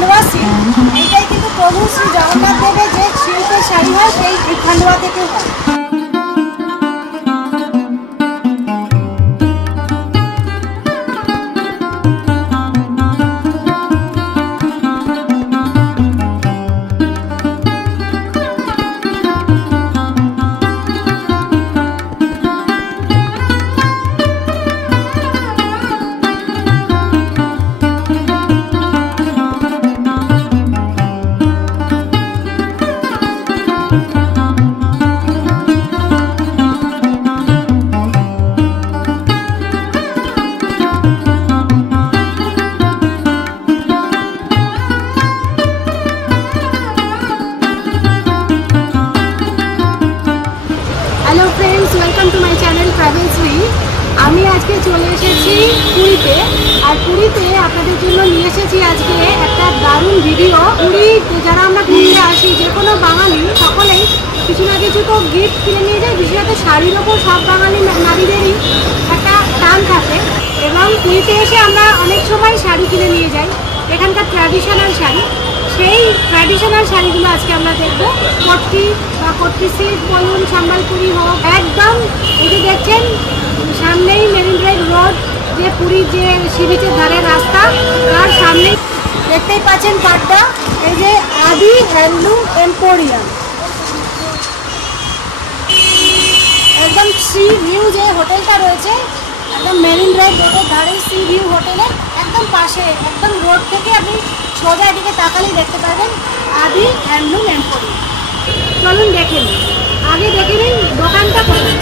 Khandua silk. এইটাই কিন্তু প্রভু শ্রী জগন্নাথ দেবের যে সিল্কের শাড়ি হয় সেই খান্ডোয়া থেকে হয়। আমি আজকে চলে এসেছি পুরীতে, আর পুরীতে আপনাদের জন্য নিয়ে এসেছি আজকে একটা দারুণ ভিডিও। পুরীতে যারা আমরা ঘুরতে আসি, যে কোনো বাঙালি সকলেই কিছু না কিছু তো গিফট কিনে নিয়ে যায়। বিশেষত শাড়ির ওপর সব বাঙালি নারীদেরই একটা টান থাকে, এবং পুরীতে এসে আমরা অনেক সময় শাড়ি কিনে নিয়ে যাই, এখানকার ট্র্যাডিশনাল শাড়ি। সেই ট্র্যাডিশনাল শাড়িগুলো আজকে আমরা দেখবো। কটকি বা কটকি সিল্ক বলুন, সম্বলপুরি হোক, একদম এই যে দেখছেন সামনেই মেরিন ড্রাইভ রোড, যে পুরীর যে সি বিচের ধারে রাস্তা, তার সামনেই দেখতেই পাচ্ছেন কার্ডটা, এই যে আদি হ্যান্ডলুম এম্পোরিয়াম। একদম সি ভিউ যে হোটেলটা রয়েছে, একদম মেরিন ড্রাইভ রোডের ধারে সি ভিউ হোটেলের একদম পাশে, একদম রোড থেকে আপনি সোজা এদিকে তাকালেই দেখতে পাবেন আদি হ্যান্ডলুম এম্পোরিয়াম। চলুন দেখে নিন, আগে দেখে নিন দোকানটা কোথায়।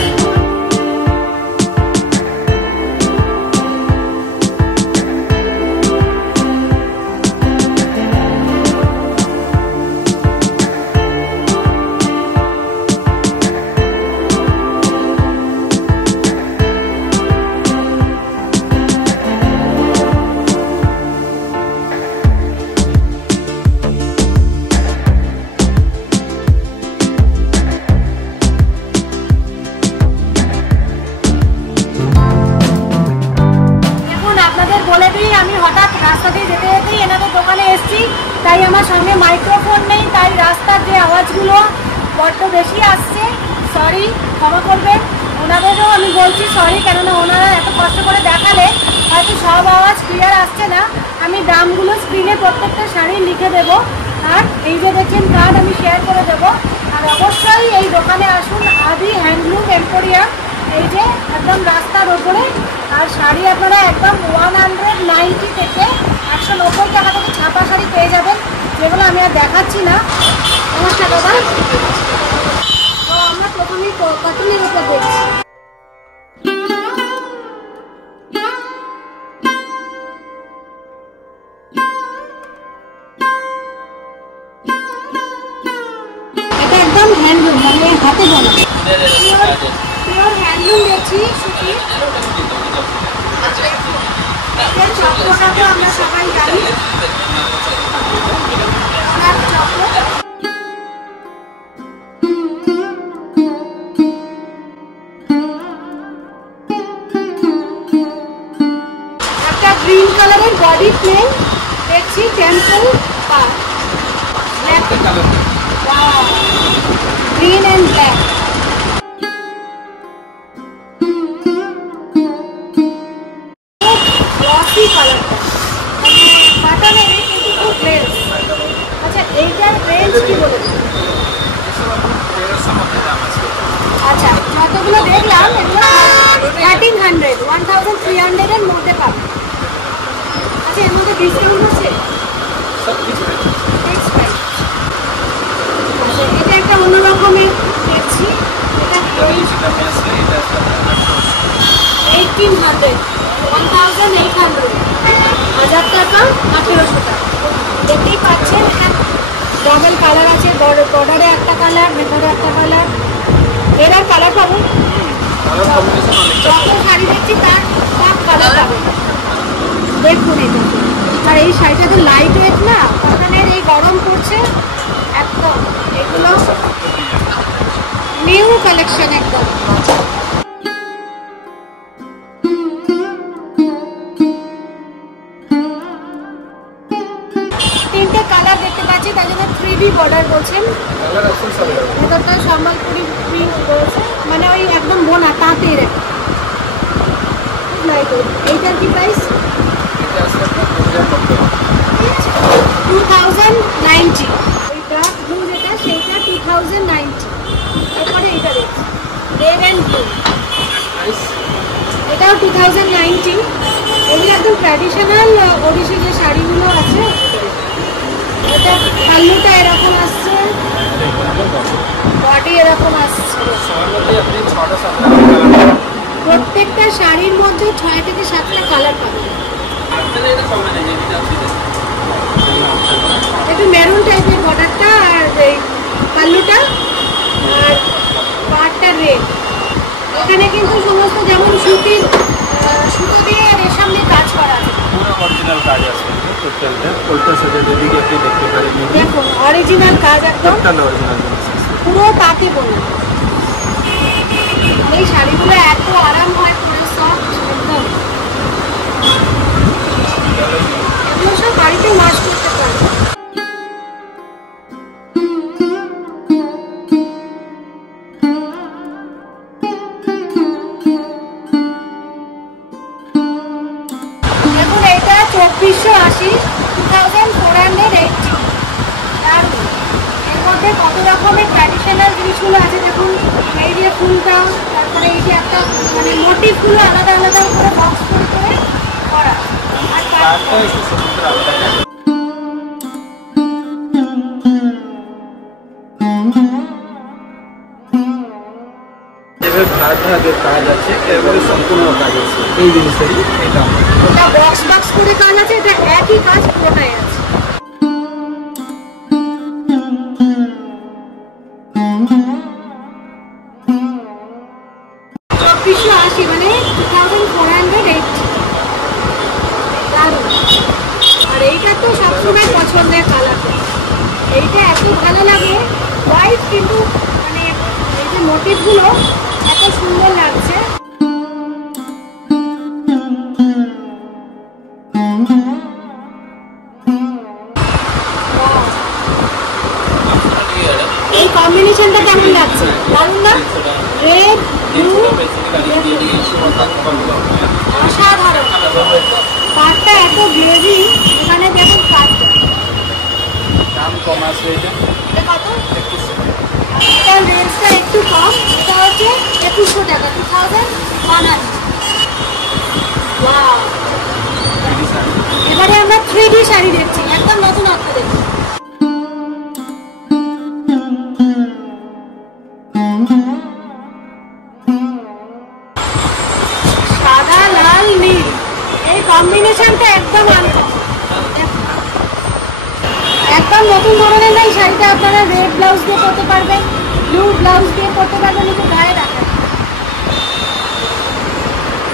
আমি হঠাৎ রাস্তা দিয়ে যেতে যেতেই এনাদের দোকানে এসেছি, তাই আমার সঙ্গে মাইক্রোফোন নেই, তাই রাস্তার যে আওয়াজগুলো বড্ড বেশি আসছে, সরি, ক্ষমা করবেন। ওনাদেরও আমি বলছি সরি, কেননা ওনারা এত কষ্ট করে দেখালে হয়তো সব আওয়াজ ক্লিয়ার আসছে না। আমি দামগুলো স্ক্রিনে প্রত্যেকটা শাড়ি লিখে দেবো, আর এই যে দেখছেন কার্ড আমি শেয়ার করে দেবো। আর অবশ্যই এই দোকানে আসুন, আদি হ্যান্ডলুম এম্পোরিয়াম, এই যে একদম রাস্তার ওপরে। আর শাড়ি আপনারা একদম 190 থেকে 190 টাকা থেকে ছাপা শাড়ি পেয়ে যাবেন, যেগুলো আমি আর দেখাচ্ছি না। নমস্কার দাদা। তো আমরা প্রথমেই কটনের উপর দেখছি। এটা একদম হ্যান্ডলুম, মানে হাতে বোনা পিওর হ্যান্ডলুম দেখছি। সুতির চক্রটাকে আমরা সবাই জানি, একটা গ্রিন কালারের বডি প্লেন দেখছি, temple per, green and black. আচ্ছা, এইটার রেঞ্জ কি বলে? আচ্ছা, যতগুলো দেখলাম এগুলো 1300, 1300 এর মধ্যে পাবো। আচ্ছা, এর মধ্যে ডিসকাউন্ট হচ্ছে? আচ্ছা, এটা একটা অন্য রকমের দেখছি, এটা 1800, 1800, 1000 টাকা, 1800 টাকা। দেখতেই পাচ্ছেন ডাবল কালার আছে, বর্ডারে একটা কালার, ভেতরে একটা কালার। এর আর কালার পাবো, যত শাড়ি দেখছি তার সব কালার পাবো। দেখুন এটা, আর এই শাড়িটা তো লাইট ওয়েট না, কটনের, এই গরম পড়ছে একদম। এগুলো নিউ কালেকশন একদম। তিনটে কালার দেখতে পাচ্ছি, তাই জন্য 3D বর্ডার বলছেন। ভেতরটা সম্বলপুরি প্রিন্ট রয়েছে, মানে ওই একদম বোনা তাঁতের। এইটার কি প্রাইস? 2090। ওই ডার্ক ব্লু যেটা সেইটা 2090। তারপরে এইটা দেখছি রেড অ্যান্ড ব্লু, এটাও 2090। এগুলো একদম ট্র্যাডিশনাল ওড়িশি যে শাড়িগুলো আছে। এটা পাল্লুটা এরকম আসছে, বডি এরকম আসছে। প্রত্যেকটা শাড়ির মধ্যে 6 থেকে 7টা কালার পাবে। একটু মেরুন টাইপের বর্ডারটা, আর এই পাল্লুটা, আর পাড়টা রেড। এখানে কিন্তু সমস্ত যেমন সুতো দিয়ে রেশম দিয়ে কাজ করা আছে। পুরো অরিজিনাল কাজ আছে টোটালটা। উল্টো সাইডে দিকে আপনি দেখতে পারেন, দেখুন অরিজিনাল কাজ একদম টোটাল অরিজিনাল পুরো তাঁতি বোনা। এই শাড়িগুলো এত আরাম হয়, পুরো সফট একদম। এগুলো সব বাড়িতে ওয়াশ করতে পারবে। দেখুন এটা 2480, 2480। এর মধ্যে কত রকমের ট্র্যাডিশনাল জিনিসগুলো আছে দেখুন। এই যে ফুলটা, তারপরে এই যে একটা মানে মোটিভগুলো আলাদা আলাদা করে বক্স করে করে করা। আর কাজ আছে, এবারে সম্পূর্ণ কাজ আছে এই জিনিসটাই। এটা বক্স বক্স করে কাজ আছে, এটা একই কাজ পুরোটাই আছে। মানে 2480। আর এইটা তো সবসময় পছন্দের কালার। এইটা এত ভালো লাগে হোয়াইট, কিন্তু মানে এই যে মোটিভগুলো এত সুন্দর লাগছে। এই কম্বিনেশনটা কেমন লাগছে? দারুণ না? রেড ব্লু অসাধারণ। পাটটা এত গ্লেজি, এখানে দেখুন কাজটা। দাম কম আছে এটা কত? এটার রেঞ্জটা একটু কম, এটা হচ্ছে 2100 টাকা, 2100। ওয়াও! এবারে আমরা 3D শাড়ি দেখছি, একদম নতুনত্ব দেখছি। সাদা লাল নীল, এই কম্বিনেশনটা একদম আনকমন, একদম নতুন ধরনের। এই শাড়িটা আপনারা রেড ব্লাউজ দিয়ে পরতে পারবেন, ব্লু ব্লাউজ দিয়ে পরতে পারবেন। একটু গায়ে রাখেন,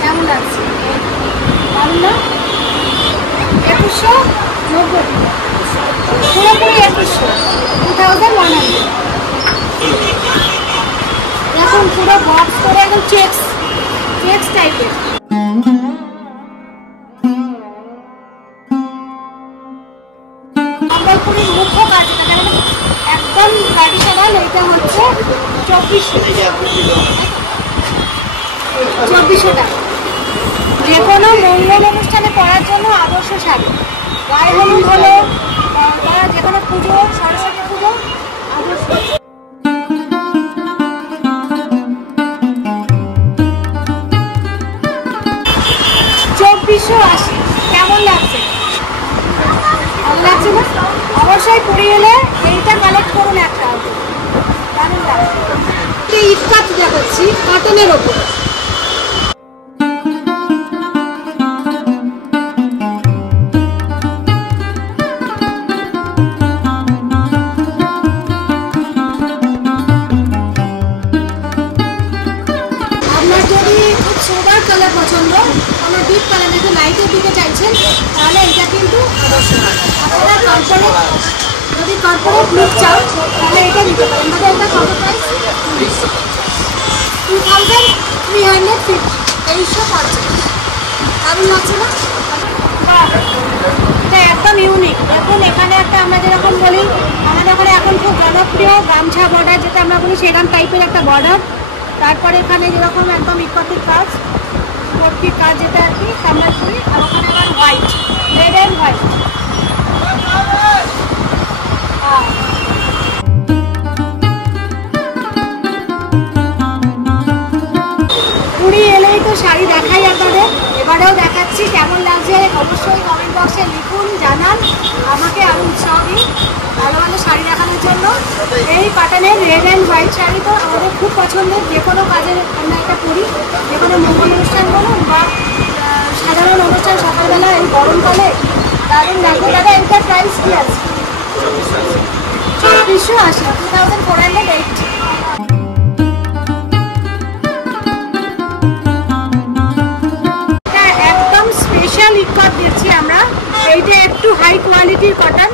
কেমন লাগছে? ভালো না? 2190, পুরোপুরি 2100, 2100। এখন পুরো বক্স করে একদম চেক্স টাইপের। সম্বলপুরীর মুখ্য কাজ এটা একদম ট্র্যাডিশনাল। এটা হচ্ছে 2400 টাকা। যে কোনো মঙ্গল অনুষ্ঠানে পরার জন্য আদর্শ শাড়ি। গায়ে হলুদ হলো বা যে কোনো পুজো, সরস্বতী পুজো, আদর্শ। 2480 কেমন লাগছে? ভালো লাগছে না? অবশ্যই পুরী এলে এইটা কালেক্ট করুন একটা। কেমন লাগছে? ইটকাট দেখাচ্ছি কটনের ওপর। পছন্দ, কোনো ডিপ কালার একটু লাইটের দিকে চাইছেন, তাহলে এটা কিন্তু অবশ্যই। আপনারা কর্পোরেট, যদি কর্পোরেট লুক চাও তাহলে এটা নিতে পারেন। মানে এটা কত প্রাইস? 2350। 2350। দারুণ লাগছে না? এটা একদম ইউনিক। দেখুন এখানে একটা গামছা বর্ডার যেটা আমরা বলি সেরকম টাইপের একটা বর্ডার। তারপরে এখানে যেরকম একদম ইকোটিক কাজ, ফোর্টিক কাজ যেটা আর কি সম্বলপুরি, আর ওখানে আবার white, red and white. Puri এলেই তো শাড়ি দেখাই আপনাদের, এবারেও দেখাচ্ছি। কেমন লাগছে অবশ্যই কমেন্ট বক্সে লিখুন, জানান, আমাকে আরও উৎসাহ দিন ভালো ভালো শাড়ি দেখানোর জন্য। এই প্যাটার্নের রেড অ্যান্ড হোয়াইট শাড়ি তো আমাদের খুব পছন্দের, যে কোনো কাজে আমরা এটা পরি, যে কোনো মঙ্গল অনুষ্ঠান বলুন বা সাধারণ অনুষ্ঠান সকালবেলা এই গরমকালে দারুণ লাগবে। দাদা এইটার প্রাইস কী আছে? 2480, 2480। স্পেশাল ইকট দিচ্ছি আমরা, এইটা একটু হাই কোয়ালিটির কটন,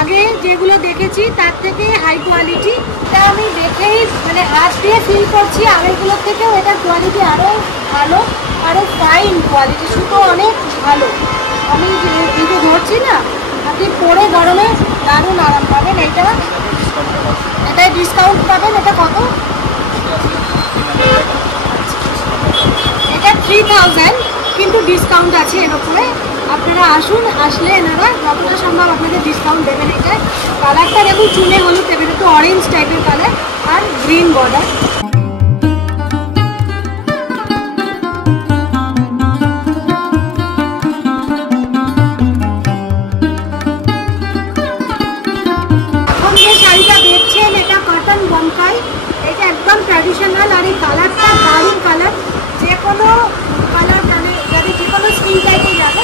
আগে যেগুলো দেখেছি তার থেকে হাই কোয়ালিটি। এটা আমি দেখেই মানে হাত দিয়ে ফিল করছি, আগেরগুলোর থেকেও এটার কোয়ালিটি আরও ভালো, আরও ফাইন কোয়ালিটি, সুতো অনেক ভালো। আমি যেহেতু ধরছি না, আপনি পরে গরমে দারুণ আরাম পাবেন। এটাই ডিসকাউন্ট পাবেন। এটা কত? এটা 3000, কিন্তু ডিসকাউন্ট আছে এর উপরে। আপনারা আসুন, আসলে এনারা যতটা সম্ভব আপনাদের ডিসকাউন্ট দেবেন। এটা কালারটা দেখুন, চুনে হলুদ দেবেন, একটু অরেঞ্জ টাইপের কালার আর গ্রিন বর্ডার। এখন যে শাড়িটা দেখছেন এটা কটন বোমকাই, এটা একদম ট্র্যাডিশনাল, আর এই কালারটা দারুণ কালার, যে কোনো কালার মানে যাদের যে কোনো স্কিন টাইপে যাবে।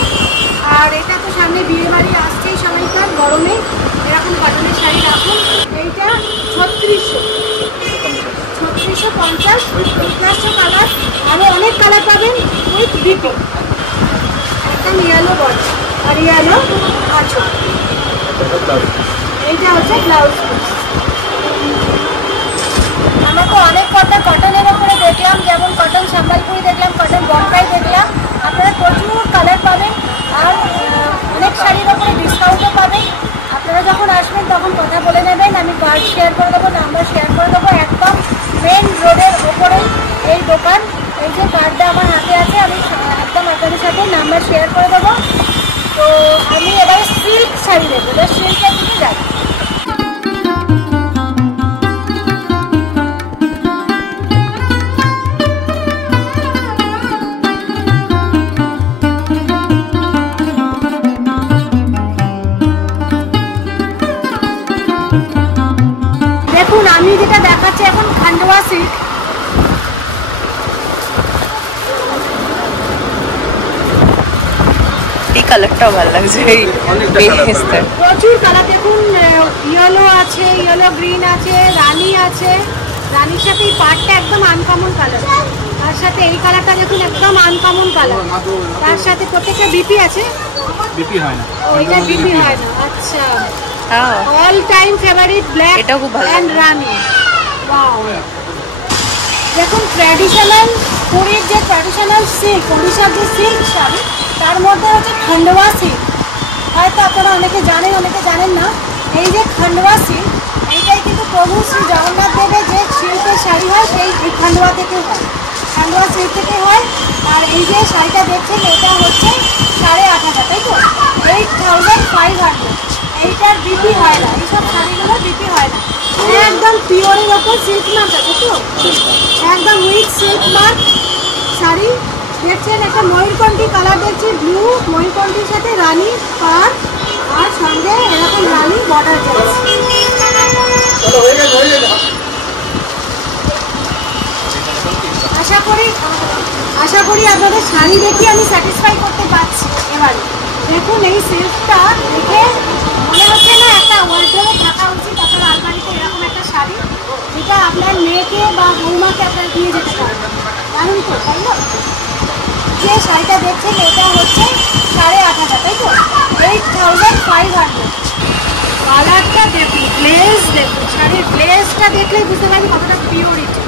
আর এটা তো সামনে বিয়ে বাড়ি আসছে এই সময়কার গরমে, এরকম কটনের শাড়ি রাখুন। এইটা 3650, প্লাসটা কালার, আরও অনেক কালার পাবেন উইথ বিপি, একদম ইয়েলো বর্ডার আর ইয়েলো আঁচল। এইটা হচ্ছে ব্লাউজ পিস। আমরা তো অনেক কটনের ওপরে দেখলাম, যেমন কটন সম্বলপুরি দেখলাম, কটন বোমকাই দেখলাম। আপনারা প্রচুর কালার পাবেন আর অনেক শাড়ির ওপরে ডিসকাউন্টও পাবেন। আপনারা যখন আসবেন তখন কথা বলে নেবেন, আমি কার্ড শেয়ার করে দেবো, নাম্বার শেয়ার করে দেবো। একদম মেন রোডের ওপরেই এই দোকান। এই যে কার্ডটা আমার হাতে আছে, আমি একদম আপনাদের সাথে নাম্বার শেয়ার করে দেবো। তো আমি এবারে সিল্ক শাড়ি দেখবো, এবার সিল্কের দিকে যাই। আমি যেটা দেখাচ্ছি এখন খান্ডোয়া সিল্ক। এই কালারটাও ভালো লাগছে, প্রচুর কালার দেখুন, ইয়েলো আছে, ইয়েলো গ্রিন আছে, রানী আছে, রানীর সাথে এই পাড়টা একদম আনকমন কালার, তার সাথে এই কালারটা দেখুন একদম আনকমন কালার, তার সাথে প্রত্যেকটা বিপি আছে। বিপি হয় না, ওইটা বিপি হয় না। আচ্ছা, all time favourite black and রানী। ওয়াও, দেখুন ট্র্যাডিশনাল পুরীর যে ট্র্যাডিশনাল সিল্ক, উড়িষ্যার যে সিল্ক শাড়ি, তার মধ্যে হচ্ছে খান্ডোয়া সিল্ক। হয়তো আপনারা অনেকে জানেন, অনেকে জানেন না। এই যে খান্ডোয়া সিল্ক, এইটাই কিন্তু প্রভু শ্রী জগন্নাথ দেবের যে সিল্কের শাড়ি হয় সেই খান্ডোয়া থেকে হয়, খান্ডোয়া সিল্ক থেকে হয়। আর এই যে শাড়িটা দেখছেন এটা হচ্ছে 8500, তাই তো? 8500। এইটার বিপি হয় না, এইসব শাড়িগুলো বিপি হয় না, একদম পিওরের ওপর সিল্ক মার্ক আছে, তো একদম উইথ সিল্ক মার্ক শাড়ি দেখছেন। একটা ময়ূরকণ্ঠী কালার দেখছি, ব্লু ময়ূরকণ্ঠীর সাথে রানী পার, আর সঙ্গে এরকম রানী বর্ডার যাচ্ছে। আশা করি আপনাদের শাড়ি দেখে আমি স্যাটিসফাই করতে পারছি। এবারে দেখুন এই সিল্কটা দেখে মনে হচ্ছে না একটা ওয়ার্ডরোবে থাকা উচিত আপনার আলমারিতে, এরকম একটা শাড়ি যেটা আপনার মেয়েকে বা বৌমাকে আপনার দিয়ে যেতে পারবেন, জানুন তো, তাই না? যে শাড়িটা দেখছেন এটা হচ্ছে 8500, তাই তো? 8500। কালারটা দেখুন, গ্লেজ দেখুন, শাড়ির গ্লেজটা দেখলেই বুঝতে পারবেন কতটা পিওরিটি।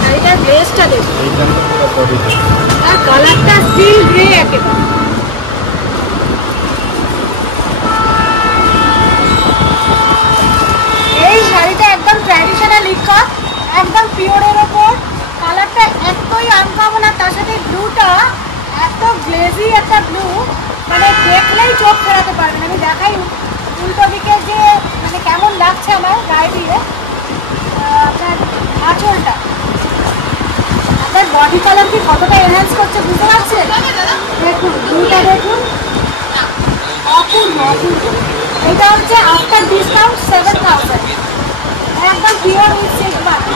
শাড়িটার গ্লেজটা দেখুন, আর কালারটা স্টিল গ্রে একেবারে। এতই আনকমন, আর তার সাথে ব্লুটা এত গ্লেজি একটা ব্লু, মানে দেখলেই চোখ ফেরাতে পারবেন। আমি দেখাই উল্টো দিকে যে মানে কেমন লাগছে আমার গায়ে দিয়ে। আপনার আঁচলটা, আপনার বডি কালার কি কতটা এনহ্যান্স করছে বুঝতে পারছেন? দেখুন ব্লুটা, দেখুন অপূর্ব অপূর্ব। এটা হচ্ছে আফটার ডিসকাউন্ট 7000, একদম পিওর উইথ সিল্ক মার্ক।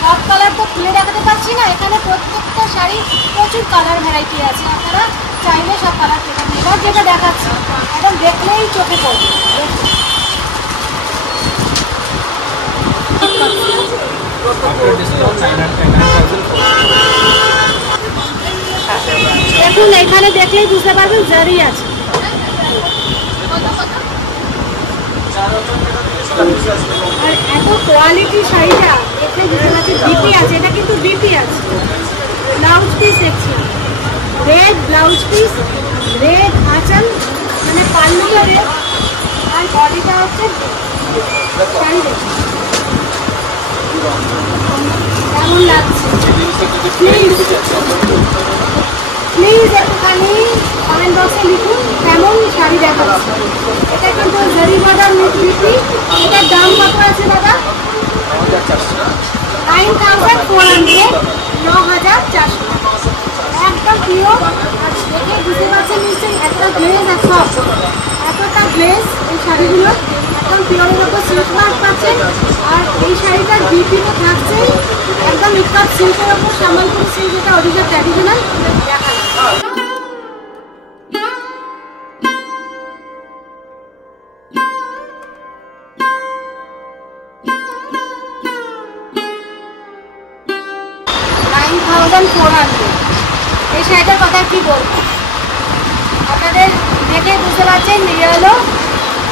সব কালার তো খুলে দেখাতে পারছি না, এখানে প্রত্যেকটা শাড়ি প্রচুর কালার ভ্যারাইটি আছে, আপনারা চাইলে সব কালার পেতে পারেন। এবার যেটা দেখাচ্ছি একদম দেখলেই চোখে পড়বে। দেখুন এখানে দেখলেই বুঝতে পারবেন জারি আছে। আর এত কোয়ালিটি শাড়িটা দেখে বুঝতে পারছি বিপি আছে, এটা কিন্তু বিপি আছে। ব্লাউজ পিস দেখছি রেড, ব্লাউজ পিস রেড, আঁচল মানে পাল্লুটা রেড, আর বডিটা হচ্ছে শাড়ি। দেখছি কেমন লাগছে প্লিজ প্লিজ একটুখানি কমেন্ট বক্সে লিখুন কেমন শাড়ি দেখাচ্ছে। এটা কিন্তু জারি বর্ডার উইথ বিপি। এটার দাম কত আছে দাদা? 9400, 9400, একদম পিওর। আর দেখে বুঝতে পারছেন নিশ্চয়ই এতটা গ্লেজ আর সফট, এতটা গ্লেজ এই শাড়িগুলো একদম পিওরের ওপর সিল্ক মার্ক পাচ্ছেন। আর এই শাড়িটার বিপি তো থাকছেই, একদম ইকাত সিল্কের ওপর সম্বলপুরি সিল্ক, যেটা অরিজিনাল ট্র্যাডিশনাল দেখালাম। এই শাড়িটার কথা কি বলবো, আপনাদের দেখে বুঝতে পারছেন ইয়েলো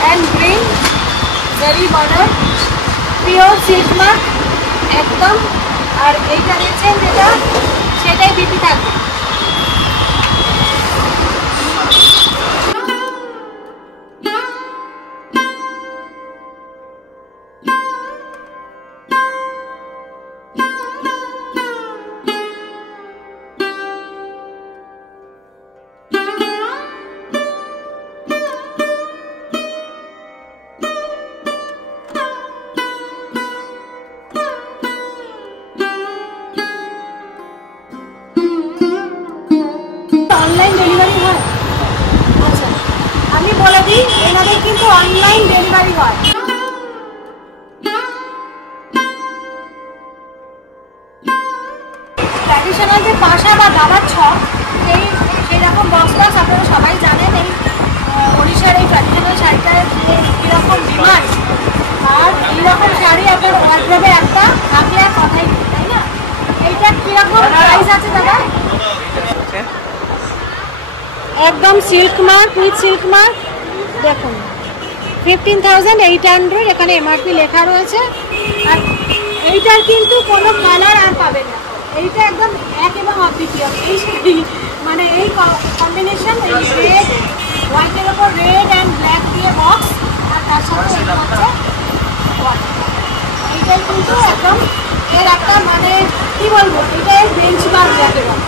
অ্যান্ড গ্রিন জারি বর্ডার, পিওর সিল্ক মার্ক একদম। আর এইটা দেখছেন যেটা, সেটাই বিপি থাকবে। অনলাইন ডেলিভারি হয়? আচ্ছা আমি বলে দিই, এনাদের কিন্তু অনলাইন ডেলিভারি হয়। ট্র্যাডিশনাল যে পাশা বা দাবার ছক, সেই রকম বক্স বক্স আপনারা সবাই জানেন। এই ওড়িশার এই ট্র্যাডিশনাল শাড়িটার কীরকম ডিমান্ড, আর এইরকম শাড়ি আপনার ওয়ার্ড্রোবে একটা থাকলে আর কথাই নেই, তাই না? এইটা কীরকম প্রাইস আছে দাদা? একদম silk mark with silk mark, দেখুন 15,800, এখানে এমআরপি লেখা রয়েছে। আর এইটার কিন্তু কোনো কালার আর পাবেন না, এইটা একদম এক এবং অদ্বিতীয়। এই মানে এই কম্বিনেশন, এই রেড হোয়াইটের ওপর রেড অ্যান্ড ব্ল্যাক দিয়ে বক্স, আর তার সাথে হচ্ছে এইটাই কিন্তু একদম এর একটা মানে কি বলবো, এটাই বেঞ্চমার্ক যাকে বলে।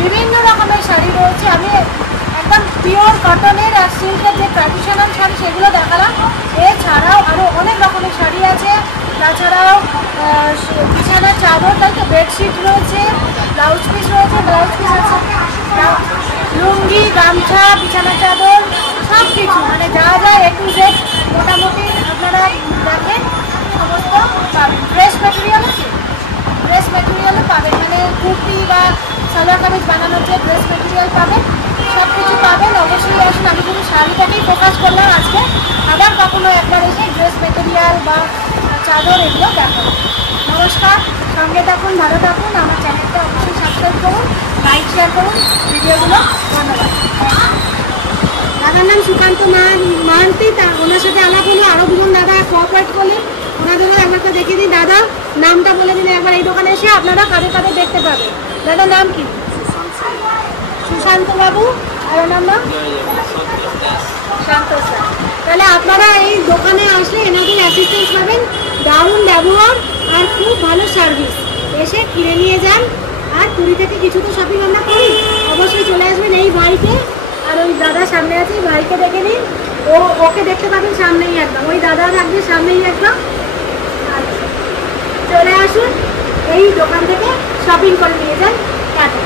বিভিন্ন রকমের শাড়ি রয়েছে, আমি একদম পিওর কটনের আর সিল্কের যে ট্র্যাডিশনাল শাড়ি সেগুলো দেখালাম। এছাড়াও আরও অনেক রকমের শাড়ি আছে, তাছাড়াও বিছানার চাদর, তাই তো বেডশিট রয়েছে, ব্লাউজ পিস রয়েছে, ব্লাউজ পিস আছে, লুঙ্গি, গামছা, বিছানার চাদর, সব কিছু মানে যা যা A to Z মোটামুটি আপনারা দেখেন সমস্ত পাবেন। ড্রেস ম্যাটেরিয়াল আছে, ড্রেস ম্যাটেরিয়ালও পাবেন, মানে কুর্তি বা সালোয়ার কামিজ বানানোর যে ড্রেস ম্যাটেরিয়াল পাবেন, সব কিছু পাবেন। অবশ্যই আসুন, আমি কিন্তু শাড়িটাকেই ফোকাস করলাম আজকে, আবার কখনো একবার এসে ড্রেস ম্যাটেরিয়াল বা চাদর এগুলো দেখাবো। নমস্কার, সঙ্গে থাকুন, ভালো থাকুন, আমার চ্যানেলটা অবশ্যই সাবস্ক্রাইব করুন, লাইক শেয়ার করুন ভিডিওগুলো। ধন্যবাদ। দাদার নাম সুকান্ত মাহান্তি, ওনার সাথে আলাপ হলো, আরও দুজন দাদা কোঅপারেট করলেন, ওনাদেরও একবারটা দেখিয়ে দিই। দাদা নামটা বলে দিলে একবার এই দোকানে এসে আপনারা কাদের কাদের দেখতে পাবেন। দাদার নাম কি? সুশান্ত বাবু। আর ওনার নাম? সন্তোষ স্যার। তাহলে আপনারা এই দোকানে আসলে এনাদের অ্যাসিস্ট্যান্স পাবেন, দারুণ ব্যবহার আর খুব ভালো সার্ভিস। এসে কিনে নিয়ে যান। আর পুরী থেকে কিছু তো শপিং আমরা করি, অবশ্যই চলে আসবেন এই ভাইকে। আর ওই দাদা সামনে আছে, ভাইকে দেখে নিন, ওকে দেখতে পাবেন সামনেই একদম, ওই দাদা থাকবে সামনেই একদম। চলে আসুন এই দোকান থেকে শপিং করে নিয়ে যান। টাটা।